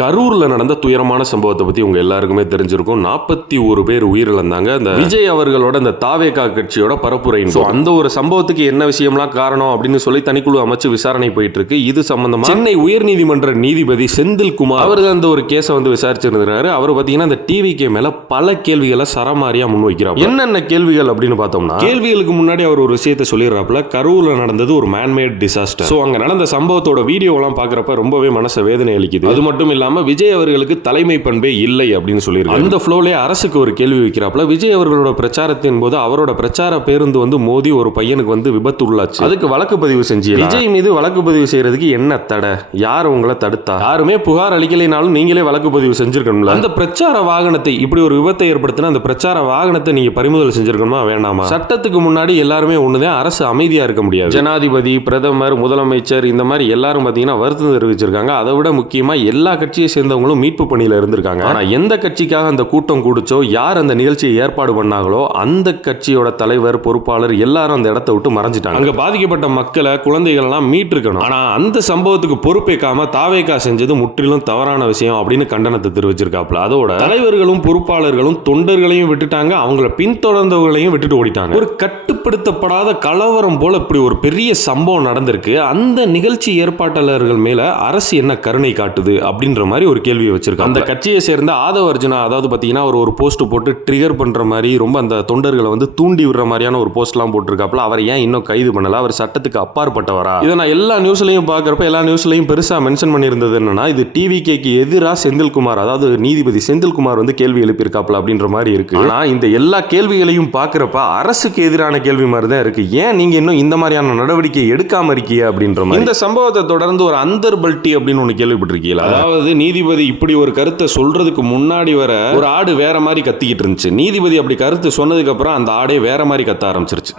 கரூர்ல நடந்த துயரமான சம்பவத்தை பத்தி உங்க எல்லாருக்குமே தெரிஞ்சிருக்கும். 41 பேர் உயிரிழந்தாங்க. அந்த விஜய் அவர்களோட அந்த தாவேகா கட்சியோட பரப்புரை. அந்த ஒரு சம்பவத்துக்கு என்ன விஷயம்லாம் காரணம் அப்படின்னு சொல்லி தனிக்குழு அமைச்சு விசாரணை போயிட்டு இருக்கு. இது சம்பந்தமா சென்னை உயர்நீதிமன்ற நீதிபதி செந்தில்குமார் அவர் அந்த ஒரு கேஸை விசாரிச்சிருந்தாரு. அவர் பாத்தீங்கன்னா அந்த டிவிகே மேல பல கேள்விகளை சரமாரியா முன்வைக்கிறார். என்னென்ன கேள்விகள் அப்படின்னு பார்த்தோம்னா, கேள்விகளுக்கு முன்னாடி அவர் ஒரு விஷயத்தை சொல்லிடுறாப்புல. கரூர்ல நடந்தது ஒரு மேன்மேட் டிசாஸ்டர். சோ அங்க நடந்த சம்பவத்தோட வீடியோ எல்லாம் பாக்குறப்ப ரொம்பவே மனச வேதனை அளிக்குது. அது மட்டும் இல்ல விஜய் அவர்களுக்கு தலைமை பண்பே இல்லை அப்படின்னு சொல்லியிருக்காரு. அந்த ஃப்ளோலே அரசுக்கு ஒரு கேள்வி வைக்கிறாப்ல. விஜய் அவர்களோட பிரச்சாரத்தின் போது அவரோட பிரச்சார பேருந்து மோதி ஒரு பையனுக்கு விபத்து உள்ளாச்சு. அதுக்கு வழக்கு பதிவு செஞ்சு விஜய் மீது வழக்கு பதிவு செய்யறதுக்கு என்ன தடை? யார் உங்களை தடுத்தா? யாருமே புகார் அளிக்கலைனாலும் நீங்களே வழக்கு பதிவு செஞ்சிருக்கணும்ல. அந்த பிரச்சார வாகனத்தை இப்படி ஒரு விபத்தை ஏற்படுத்தின அந்த பிரச்சார வாகனத்தை நீங்க பறிமுதல் செஞ்சிருக்கணுமா வேண்டாமா? சட்டத்துக்கு முன்னாடி எல்லாருமே ஒண்ணுதான். அரசு அமைதியா இருக்க முடியாது. ஜனாதிபதி, பிரதமர், முதலமைச்சர் இந்த மாதிரி எல்லாரும் பாத்தீங்கன்னா வருத்தம் தெரிவிச்சிருக்காங்க. அதை விட முக்கியமா எல்லா கட்சியை சேர்ந்தவங்களும் மீட்பு பணியில இருந்திருக்காங்க. ஆனா எந்த கட்சிக்காக அந்த கூட்டம் கூடுச்சோ, யார் அந்த நிகழ்ச்சியை ஏற்பாடு பண்ணாங்களோ அந்த கட்சியோட தலைவர், பொறுப்பாளர் எல்லாரும் அந்த இடத்தை விட்டு மறைஞ்சிட்டாங்க. அங்க பாதிக்கப்பட்ட மக்களை, குழந்தைகள் எல்லாம் மீட்டிருக்கணும். ஆனா அந்த சம்பவத்துக்கு பொறுப்பேற்காம தாவேகா செஞ்சது முற்றிலும் தவறான விஷயம் அப்படின்னு கண்டனத்தை தெரிவிச்சிருக்காப்ல. அதோட தலைவர்களும் பொறுப்பாளர்களும் தொண்டர்களையும் விட்டுட்டாங்க, அவங்கள பின்தொடர்ந்தவர்களையும் விட்டுட்டு ஓடிட்டாங்க. ஒரு கட்டுப்படுத்தப்படாத கலவரம் போல இப்படி ஒரு பெரிய சம்பவம் நடந்திருக்கு. அந்த நிகழ்ச்சி ஏற்பாட்டாளர்கள் மேல அரசு என்ன கருணை காட்டுது அப்படின்ற மாதிரி ஒரு கேள்வியை வச்சிருக்காங்க. அந்த கட்சியை சேர்ந்த ஆதவ அர்ஜுனா அதாவது பாத்தீங்கன்னா ஒரு போஸ்ட் போட்டு ட்ரிகர் பண்ற மாதிரி ரொம்ப அந்த தொண்டர்களை தூண்டி விடுற மாதிரியான ஒரு போஸ்ட்லாம் போட்டிருக்காப்ல. அவர் ஏன் இன்னும் கைது பண்ணல? அவர் சட்டத்துக்கு அப்பாற்பட்டவரா? இதை நான் எல்லா நியூஸ்லையும் பார்க்கறப்ப எல்லா நியூஸ்லையும் பெருசா மென்ஷன் பண்ணியிருந்தது என்னன்னா, இது டிவிகேக்கு எதிராக செந்தில்குமார் அதாவது நீதிபதி செந்தில்குமார் கேள்வி எழுப்பியிருக்காப்ல அப்படின்ற மாதிரி இருக்கு. ஆனா இந்த எல்லா கேள்விகளையும் பார்க்கறப்ப அரசுக்கு எதிரான கேள்வி மாதிரி தான் இருக்கு. ஏன் நீங்க இன்னும் இந்த மாதிரியான நடவடிக்கை எடுக்காம இருக்கீங்க அப்படின்ற மாதிரி. இந்த சம்பவத்தை தொடர்ந்து ஒரு அந்தர்பல்ட்டி அப்படின்னு ஒன்று கேள்விப்பட்டிருக்கீங்களா? அதாவது நீதிபதி இப்படி ஒரு கருத்தை சொல்றதுக்கு முன்னாடி வர ஒரு ஆடு வேற மாதிரி கத்திக்கிட்டு இருந்துச்சு. நீதிபதி அப்படி கருத்து சொன்னதுக்கு அப்புறம் அந்த ஆடே வேற மாதிரி கத்த ஆரம்பிச்சிருச்சு.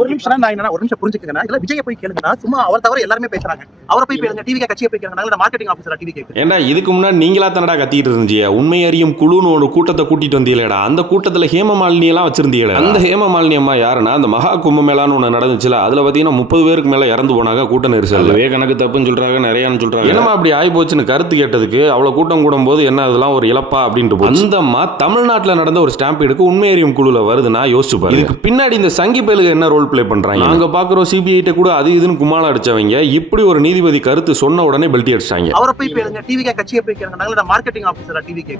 ஒரு நிமிஷம் புரிஞ்சுக்கங்க. இல்ல விஜய் போய் கேளுங்க. சும்மா அவர் தவிர எல்லாரும் பேசுறாங்க. அவரை போய் கேளுங்க. டிவிகே கட்சியை போய் கேளுங்க. மார்க்கெட்டிங் ஆபீசரா டிவிகே. ஏண்டா இதுக்கு முன்னாடி நீங்களா தானடா கத்திட்டு இருந்தீங்க? உண்மை அறியும் குழுன்னு ஒரு கூட்டத்தை கூட்டிட்டு வந்தீங்களேடா. அந்த கூட்டத்துல ஹேமமாலினி எல்லாம் வச்சிருந்தீங்களே. அந்த ஹேமமாலினி அம்மா யாருன்னா, அந்த மகா கும்பமேளான்னு ஒண்ணு நடந்துச்சுல, அதுல பாத்தீங்கன்னா 30 பேருக்கு மேல இறந்து போனாங்க. கூட்ட நெரிசல் கணக்கு தப்புன்னு சொல்றாங்க, நிறையான்னு சொல்றாங்க. என்னமா அப்படி ஆகி போச்சுன்னு கருத்து கேட்டதுக்கு அவ்வளவு கூட்டம் கூடும் போது என்ன அதெல்லாம் ஒரு இழப்பா அப்படின்ட்டு அந்தம்மா தமிழ்நாட்டில் நடந்த ஒரு ஸ்டாம்பீடுக்கு உண்மை அறியும் குழுல வருதுன்னா யோசிச்சு பாருங்க. இதுக்கு பின்னாடி இந்த சங்கி பயலுக்கு என்ன ரோல் பிளே பண்றாங்க? நாங்க பாக்குறோம் சிபிஐ கூட அது இதுன்னு குமால அடிச்சவங்க இப்படி ஒரு நீதிபதி கருத்து சொன்ன உடனே பெல்ட்டி அடிச்சாங்க. அவரை போய் டிவிகே கட்சியை போய் மார்க்கெட்டிங் ஆபீசரா டிவிகே.